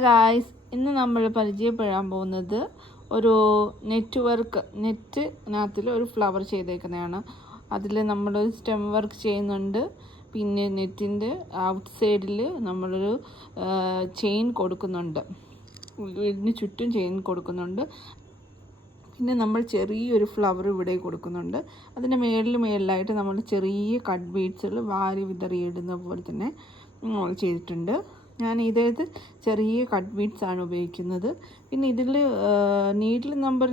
Guys, ഇന്ന് നമ്മൾ പരിചയപ്പെടാൻ പോകുന്നത് ഒരു നെറ്റിനകത്തിൽ ഒരു ഫ്ലവർ ചെയ്തേക്കുന്നതാണ്. അതിൽ നമ്മളൊരു സ്റ്റെം വർക്ക് ചെയ്യുന്നുണ്ട്. പിന്നെ നെറ്റിൻ്റെ ഔട്ട് സൈഡിൽ നമ്മളൊരു ചെയിൻ കൊടുക്കുന്നുണ്ട്, ഇതിന് ചുറ്റും ചെയിൻ കൊടുക്കുന്നുണ്ട്. പിന്നെ നമ്മൾ ചെറിയൊരു ഫ്ലവർ ഇവിടെ കൊടുക്കുന്നുണ്ട്. അതിൻ്റെ മേളിലായിട്ട് നമ്മൾ ചെറിയ കട്ട് ബീഡ്സുകൾ വാരി വിതറിയിടുന്ന പോലെ തന്നെ ചെയ്തിട്ടുണ്ട്. ഞാൻ ഇതേത് ചെറിയ കട്ട് ബീഡ്സ് ആണ് ഉപയോഗിക്കുന്നത്. പിന്നെ ഇതിൽ നീഡിലിൻ്റെ നമ്പർ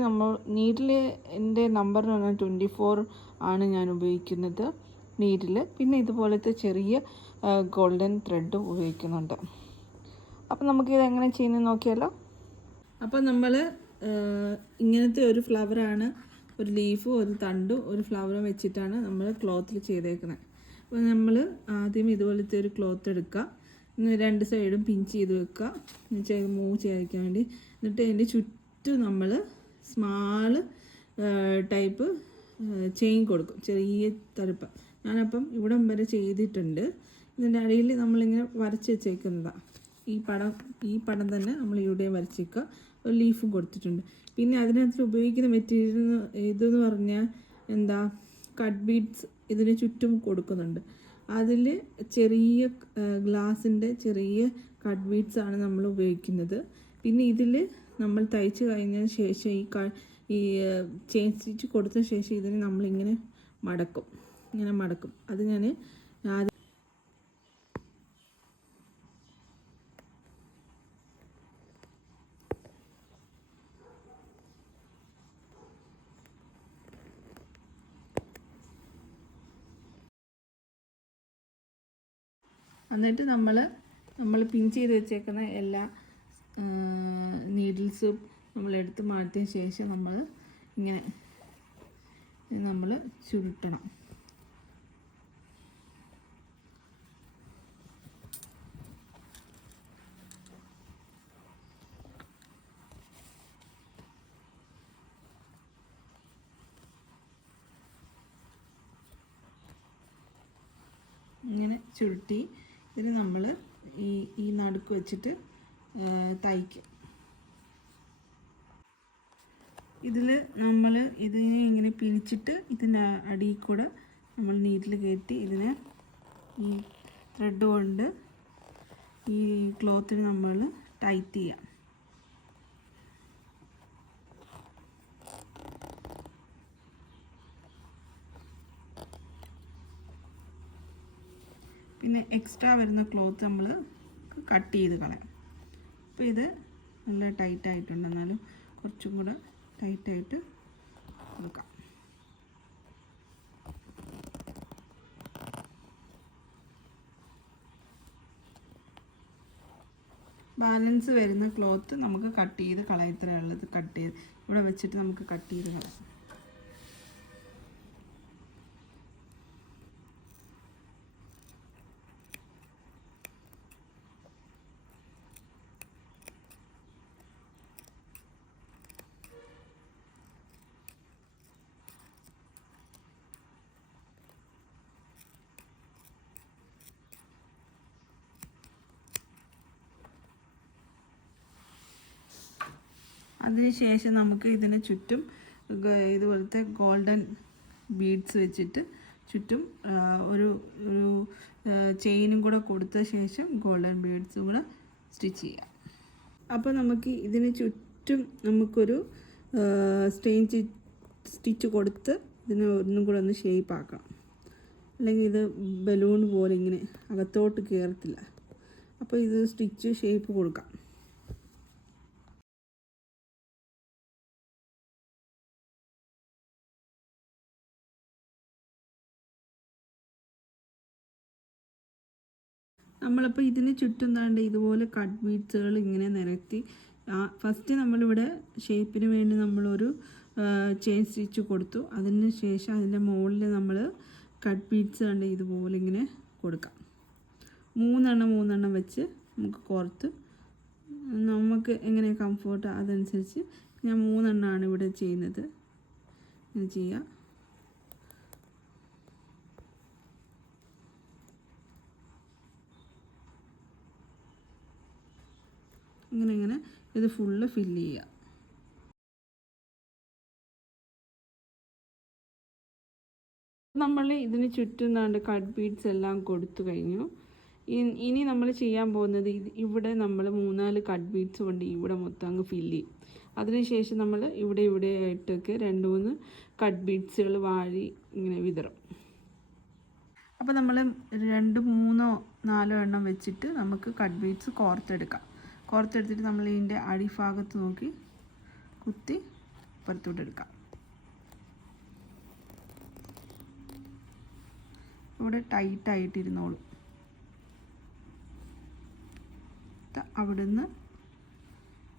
എന്ന് പറഞ്ഞാൽ 24 ആണ് ഞാൻ ഉപയോഗിക്കുന്നത് നീഡിൽ. പിന്നെ ഇതുപോലത്തെ ചെറിയ ഗോൾഡൻ ത്രെഡും ഉപയോഗിക്കുന്നുണ്ട്. അപ്പം നമുക്കിത് എങ്ങനെ ചെയ്യുന്നത് നോക്കിയാലോ. അപ്പോൾ നമ്മൾ ഇങ്ങനത്തെ ഒരു ഫ്ലവറാണ്, ഒരു ലീഫും ഒരു തണ്ടും ഒരു ഫ്ലവറും വെച്ചിട്ടാണ് നമ്മൾ ക്ലോത്തിൽ ചെയ്തേക്കുന്നത്. അപ്പോൾ നമ്മൾ ആദ്യം ഇതുപോലത്തെ ഒരു ക്ലോത്ത് എടുക്കുക, രണ്ട് സൈഡും പിഞ്ച് ചെയ്ത് വെക്കുക, മൂവ് ചെയ്യിക്കാൻ വേണ്ടി. എന്നിട്ട് അതിൻ്റെ ചുറ്റും നമ്മൾ സ്മാള് ടൈപ്പ് ചെയിൻ കൊടുക്കും, ചെറിയ തടുപ്പ്. ഞാനപ്പം ഇവിടം വരെ ചെയ്തിട്ടുണ്ട്. ഇതിൻ്റെ അടിയിൽ നമ്മളിങ്ങനെ വരച്ച് വെച്ചേക്കുന്നതാണ്. ഈ പടം തന്നെ നമ്മൾ ഇവിടെ വരച്ചേക്കുക. ഒരു ലീഫും കൊടുത്തിട്ടുണ്ട്. പിന്നെ അതിനകത്ത് ഉപയോഗിക്കുന്ന മെറ്റീരിയൽ ഇതെന്ന് പറഞ്ഞാൽ കട്ട് ബീഡ്സ് ഇതിന് ചുറ്റും കൊടുക്കുന്നുണ്ട്. അതിൽ ചെറിയ ഗ്ലാസിൻ്റെ ചെറിയ കട്ട് ബീഡ്സ് ആണ് നമ്മൾ ഉപയോഗിക്കുന്നത്. പിന്നെ ഇതിൽ നമ്മൾ തയ്ച്ച് കഴിഞ്ഞതിന് ശേഷം ഈ ചെയിൻ സ്റ്റിച്ച് കൊടുത്ത ശേഷം ഇതിനെ നമ്മളിങ്ങനെ മടക്കും. അത് ഞാൻ എന്നിട്ട് നമ്മൾ പിൻ ചെയ്ത് വെച്ചേക്കുന്ന എല്ലാ നീഡിൽസും നമ്മൾ എടുത്ത് മാറ്റിയ ശേഷം നമ്മൾ ചുരുട്ടണം. ഇങ്ങനെ ചുരുട്ടി ഇതിന് നമ്മൾ ഈ നടുക്ക് വെച്ചിട്ട് തയ്ക്കും. ഇതിൽ നമ്മൾ ഇതിനെ ഇങ്ങനെ പിരിച്ചിട്ട് ഇതിൻ്റെ അടിയിൽ കൂടെ നമ്മൾ നീഡിൽ കയറ്റി ഇതിനെ ഈ ത്രെഡ് കൊണ്ട് ഈ ക്ലോത്തിന് നമ്മൾ ടൈറ്റ് ചെയ്യാം. പിന്നെ എക്സ്ട്രാ വരുന്ന ക്ലോത്ത് നമ്മൾ കട്ട് ചെയ്ത് കളയാം. അപ്പോൾ ഇത് നല്ല ടൈറ്റായിട്ടുണ്ട്, എന്നാലും കുറച്ചും കൂടെ ടൈറ്റായിട്ട് കൊടുക്കാം. ബാലൻസ് വരുന്ന ക്ലോത്ത് നമുക്ക് കട്ട് ചെയ്ത് കളയാം. ഇത്രയുള്ളത് കട്ട് ചെയ്ത് ഇവിടെ വെച്ചിട്ട് നമുക്ക് കട്ട് ചെയ്ത് കളയാം. അതിനുശേഷം നമുക്ക് ഇതിന് ചുറ്റും ഇതുപോലത്തെ ഗോൾഡൻ ബീഡ്സ് വെച്ചിട്ട് ചുറ്റും ഒരു ചെയിനും കൂടെ കൊടുത്ത ശേഷം ഗോൾഡൻ ബീഡ്സും കൂടെ സ്റ്റിച്ച് ചെയ്യാം. അപ്പോൾ നമുക്ക് ഇതിന് ചുറ്റും നമുക്കൊരു സ്റ്റിച്ച് കൊടുത്ത് ഇതിനെ ഒന്നും കൂടെ ഒന്ന് ഷേപ്പ് ആക്കണം. അല്ലെങ്കിൽ ഇത് ബലൂൺ പോലെ ഇങ്ങനെ അകത്തോട്ട് കയറത്തില്ല. അപ്പോൾ ഇത് സ്റ്റിച്ച് ഷേപ്പ് കൊടുക്കാം. നമ്മളപ്പോൾ ഇതിന് ചുറ്റും ഇതുപോലെ കട്ട് ബീഡ്സുകൾ ഇങ്ങനെ നിരത്തി ഫസ്റ്റ് നമ്മളിവിടെ ഷേപ്പിന് വേണ്ടി നമ്മളൊരു ചെയിൻ സ്റ്റിച്ച് കൊടുത്തു. അതിന് ശേഷം അതിൻ്റെ മുകളിൽ നമ്മൾ കട്ട് ബീഡ്സ് ഇതുപോലെ ഇങ്ങനെ കൊടുക്കാം. മൂന്നെണ്ണം വെച്ച് നമുക്ക് കോർത്ത് നമുക്ക് എങ്ങനെ കംഫോർട്ട് അതനുസരിച്ച് ഞാൻ 3 എണ്ണമാണ് ഇവിടെ ചെയ്യുന്നത്. ഇങ്ങനെ ചെയ്യുക. ഇങ്ങനെ ഇത് ഫുള്ള് ഫില്ല് ചെയ്യുക. നമ്മൾ ഇതിന് ചുറ്റും കട്ട് ബീഡ്സ് എല്ലാം കൊടുത്തു കഴിഞ്ഞു. ഇനി നമ്മൾ ചെയ്യാൻ പോകുന്നത് ഇവിടെ നമ്മൾ 3-4 കട്ട് ബീഡ്സ് കൊണ്ട് ഇവിടെ മൊത്തം അങ്ങ് ഫില്ല് ചെയ്യും. അതിനുശേഷം നമ്മൾ ഇവിടെ ആയിട്ടൊക്കെ 2-3 കട്ട് ബീഡ്സുകൾ വാരി ഇങ്ങനെ വിതറും. അപ്പോൾ നമ്മൾ 2-3-4 എണ്ണം വെച്ചിട്ട് നമുക്ക് കട്ട് ബീഡ്സ് കോർത്തെടുത്തിട്ട് നമ്മൾ ഇതിൻ്റെ അടിഭാഗത്ത് നോക്കി കുത്തി പുറത്തോട്ടെടുക്കാം. ഇവിടെ ടൈറ്റായിട്ടിരുന്നോളും. അവിടുന്ന്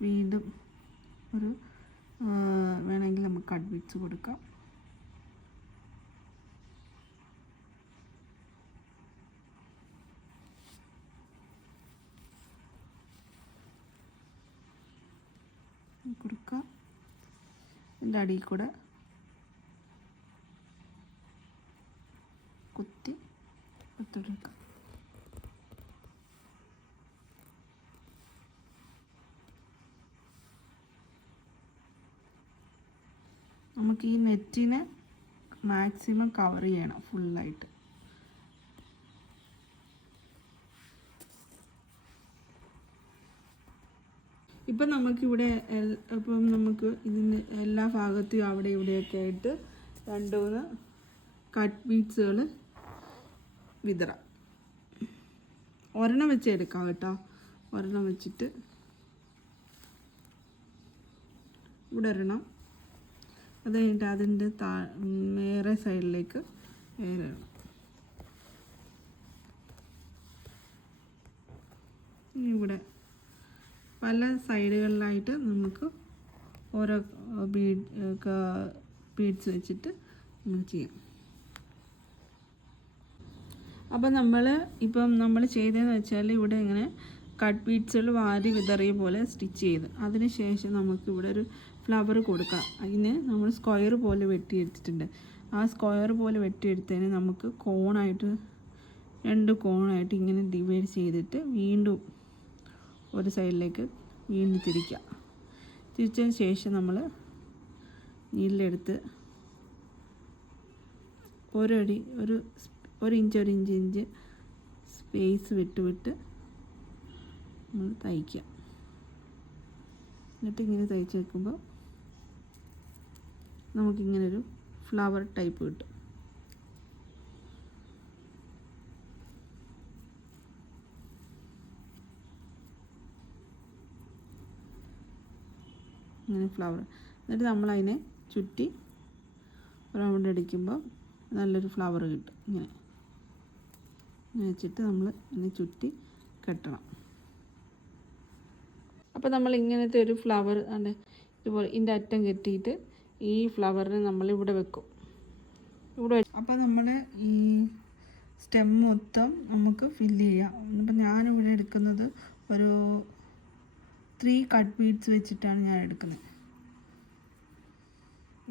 വീണ്ടും വേണമെങ്കിൽ നമുക്ക് കട്ട് ബീഡ്സ് കൊടുക്കാം. കൊടുക്കാം. ഇതിൻ്റെ അടിയിൽ കൂടെ കുത്തി ഒത്തെടുക്കാം. നമുക്ക് ഈ നെറ്റിനെ മാക്സിമം കവർ ചെയ്യണം ഫുള്ളായിട്ട്. ഇപ്പം നമുക്കിവിടെ നമുക്ക് ഇതിന് എല്ലാ ഭാഗത്തും അവിടെ ഇവിടെയൊക്കെ ആയിട്ട് 2-3 കട്ട് ബീഡ്സുകൾ വിതറാം. ഒരെണ്ണം വെച്ച് എടുക്കാം കേട്ടോ. ഒരെണ്ണം വെച്ചിട്ട് ഇവിടെ ഒരെണ്ണം, അത് കഴിഞ്ഞിട്ട് അതിൻ്റെ വേറെ സൈഡിലേക്ക് വേറെ ഇവിടെ പല സൈഡുകളിലായിട്ട് നമുക്ക് ഓരോ ബീഡ്സ് വെച്ചിട്ട് നമുക്ക് ചെയ്യാം. അപ്പം നമ്മൾ ചെയ്തതെന്ന് വെച്ചാൽ ഇവിടെ ഇങ്ങനെ കട്ട് ബീഡ്സുകൾ വാരി വിതറിയ പോലെ സ്റ്റിച്ച് ചെയ്ത് അതിന് ശേഷം നമുക്ക് ഇവിടെ ഒരു ഫ്ലവർ കൊടുക്കാം. അതിന് നമ്മൾ സ്ക്വയർ പോലെ വെട്ടിയെടുത്തിട്ടുണ്ട്. ആ സ്ക്വയർ പോലെ വെട്ടിയെടുത്തതിന് നമുക്ക് കോണായിട്ട് 2 കോണായിട്ട് ഇങ്ങനെ ഡിവൈഡ് ചെയ്തിട്ട് വീണ്ടും ഒരു സൈഡിലേക്ക് വീണ്ടും തിരിക്കാം. തിരിച്ചതിന് ശേഷം നമ്മൾ നീഡിലെടുത്ത് ഒരു ഇഞ്ച് സ്പേസ് വിട്ട് നമ്മൾ തയ്ക്കുക. എന്നിട്ട് ഇങ്ങനെ തയ്ച്ച് വെക്കുമ്പോൾ നമുക്കിങ്ങനൊരു ഫ്ലവർ ടൈപ്പ് കിട്ടും. ഇങ്ങനെ ഫ്ലവർ. എന്നിട്ട് നമ്മളതിനെ ചുറ്റി റൗണ്ട് അടിക്കുമ്പോൾ നല്ലൊരു ഫ്ലവർ കിട്ടും. ഇങ്ങനെ വെച്ചിട്ട് നമ്മൾ ഇതിനെ ചുറ്റി കെട്ടണം. അപ്പോൾ നമ്മൾ ഇങ്ങനത്തെ ഒരു ഫ്ലവർ ഇതുപോലെ ഇതിൻ്റെ അറ്റം കെട്ടിയിട്ട് ഈ ഫ്ലവറിനെ നമ്മളിവിടെ വെക്കും. അപ്പോൾ നമ്മൾ ഈ സ്റ്റെം മൊത്തം നമുക്ക് ഫില്ല് ചെയ്യാം. അപ്പം ഞാനിവിടെ എടുക്കുന്നത് ഒരു 3 കട്ട് ബീഡ്സ് വെച്ചിട്ടാണ് ഞാൻ എടുക്കുന്നത്.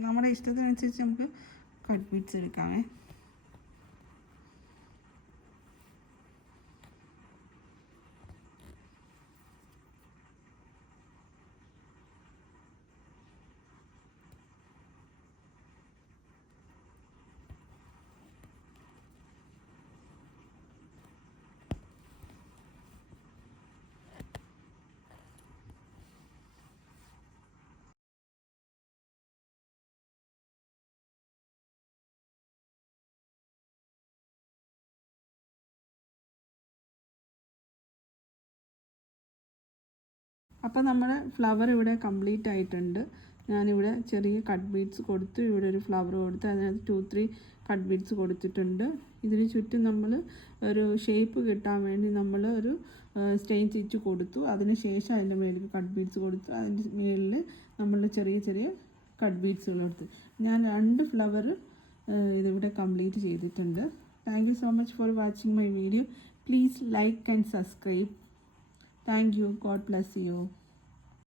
നമ്മുടെ ഇഷ്ടത്തിനനുസരിച്ച് നമുക്ക് കട്ട് ബീഡ്സ് എടുക്കാമേ. അപ്പോൾ നമ്മുടെ ഫ്ലവർ ഇവിടെ കംപ്ലീറ്റ് ആയിട്ടുണ്ട്. ഞാനിവിടെ ചെറിയ കട്ട് ബീഡ്സ് കൊടുത്ത് ഇവിടെ ഒരു ഫ്ലവർ കൊടുത്ത് അതിനകത്ത് 2-3 കട്ട് ബീഡ്സ് കൊടുത്തിട്ടുണ്ട്. ഇതിന് ചുറ്റും നമ്മൾ ഒരു ഷേപ്പ് കിട്ടാൻ വേണ്ടി നമ്മൾ ഒരു സ്റ്റെയിൻ സ്റ്റിച്ച് കൊടുത്തു. അതിന് ശേഷം അതിൻ്റെ മേളിൽ കട്ട് ബീഡ്സ് കൊടുത്തു. അതിൻ്റെ മേളിൽ നമ്മൾ ചെറിയ കട്ട് ബീഡ്സുകൾ കൊടുത്തു. ഞാൻ 2 ഫ്ലവർ ഇതിവിടെ കംപ്ലീറ്റ് ചെയ്തിട്ടുണ്ട്. Thank you so much for watching my video. Please like and subscribe. Thank you. God bless you.